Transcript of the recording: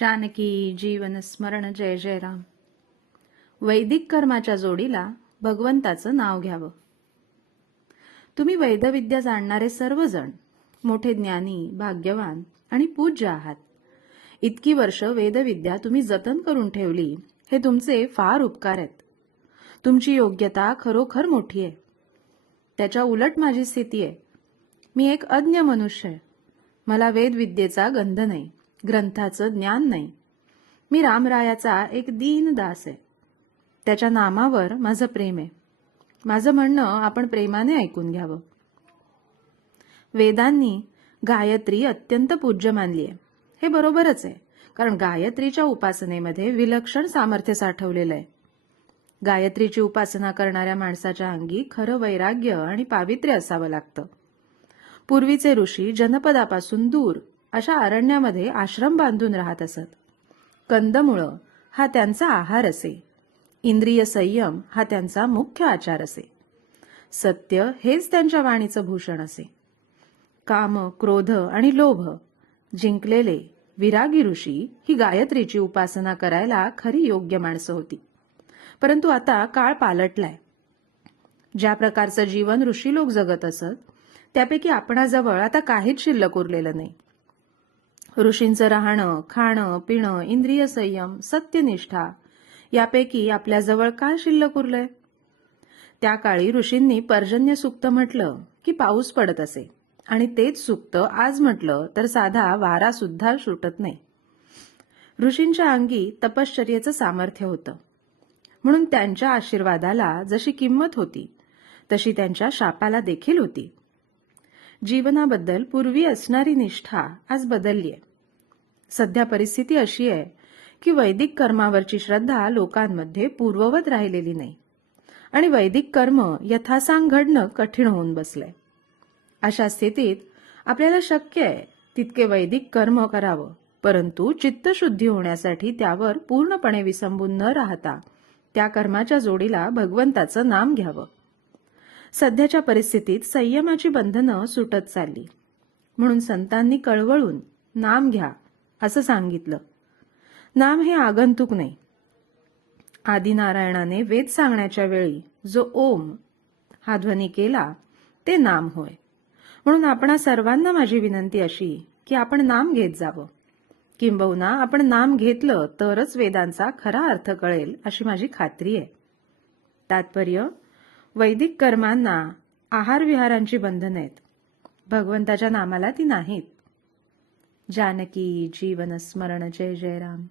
जानकी जीवन स्मरण जय जय राम. वैदिक कर्माच्या जोडीला भगवंताचं नाव घ्यावं. तुम्ही वैदविद्या जाणणारे सर्वजण मोठे ज्ञानी, भाग्यवान आणि पूज्य आहात. इतकी वर्ष वेदविद्या तुम्ही जतन करून ठेवली, हे तुमचे फार उपकार आहेत. तुमची योग्यता खरोखर मोठी आहे. त्याच्या उलट माझी स्थिती आहे. मी एक अज्ञ मनुष्य आहे. मला वेदविद्येचा गंध नाही, ग्रंथाचं ज्ञान नाही. मी रामरायाचा एक दीन दास आहे. त्याच्या नामावर माझं प्रेम आहे. माझं म्हणणं आपण प्रेमाने ऐकून घ्यावं. वेदांनी गायत्री अत्यंत पूज्य मानली आहे. हे बरोबरच आहे, कारण गायत्रीच्या उपासनेमध्ये विलक्षण सामर्थ्य साठवलेलं आहे. गायत्रीची उपासना करणाऱ्या माणसाच्या अंगी खरं वैराग्य आणि पावित्र्य असावं लागतं. पूर्वीचे ऋषी जनपदापासून दूर अशा अरण्यामध्ये आश्रम बांधून राहत असत. कंदमुळं हा त्यांचा आहार असे. इंद्रिय संयम हा त्यांचा मुख्य आचार असे. सत्य हेच त्यांच्या वाणीचं भूषण असे. काम, क्रोध आणि लोभ जिंकलेले विरागी ऋषी ही गायत्रीची उपासना करायला खरी योग्य माणसं होती. परंतु आता काळ पालटलाय. ज्या प्रकारचं जीवन ऋषी लोक जगत असत, त्यापैकी आपणाजवळ आता काहीच शिल्लक उरलेलं नाही. ऋषींचं राहणं, खाणं, पिणं, इंद्रिय संयम, सत्यनिष्ठा यापैकी आपल्याजवळ काय शिल्लक उरलंय? त्या काळी ऋषींनी पर्जन्य सूक्त म्हटलं की पाऊस पडत असे, आणि तेच सूक्त आज म्हटलं तर साधा वारा सुद्धा सुटत नाही. ऋषींच्या अंगी तपश्चर्येचं सामर्थ्य होतं, म्हणून त्यांच्या आशीर्वादाला जशी किंमत होती तशी त्यांच्या शापाला देखील होती. जीवनाबद्दल पूर्वी असणारी निष्ठा आज बदलली आहे. सध्या परिस्थिती अशी आहे की वैदिक कर्मावरची श्रद्धा लोकांमध्ये पूर्ववत राहिलेली नाही, आणि वैदिक कर्म यथासांग घडणं कठीण होऊन बसलंय. अशा स्थितीत आपल्याला शक्य आहे तितके वैदिक कर्म करावं, परंतु चित्तशुद्धी होण्यासाठी त्यावर पूर्णपणे विसंबून न राहता त्या कर्माच्या जोडीला भगवंताचं नाम घ्यावं. सध्याच्या परिस्थितीत संयमाची बंधनं सुटत चालली, म्हणून संतांनी कळवळून नाम घ्या असं सांगितलं. नाम हे आगंतुक नाही. आदिनारायणाने वेद सांगण्याच्या वेळी जो ओम हा ध्वनी केला ते नाम होय. म्हणून आपणा सर्वांना माझी विनंती अशी की आपण नाम घेत जावं. किंबहुना आपण नाम घेतलं तरच वेदांचा खरा अर्थ कळेल अशी माझी खात्री आहे. तात्पर्य, वैदिक कर्मांना आहार विहारांची बंधनं आहेत, भगवंताच्या नामाला ती नाहीत. जानकी जीवन स्मरण जय जय राम.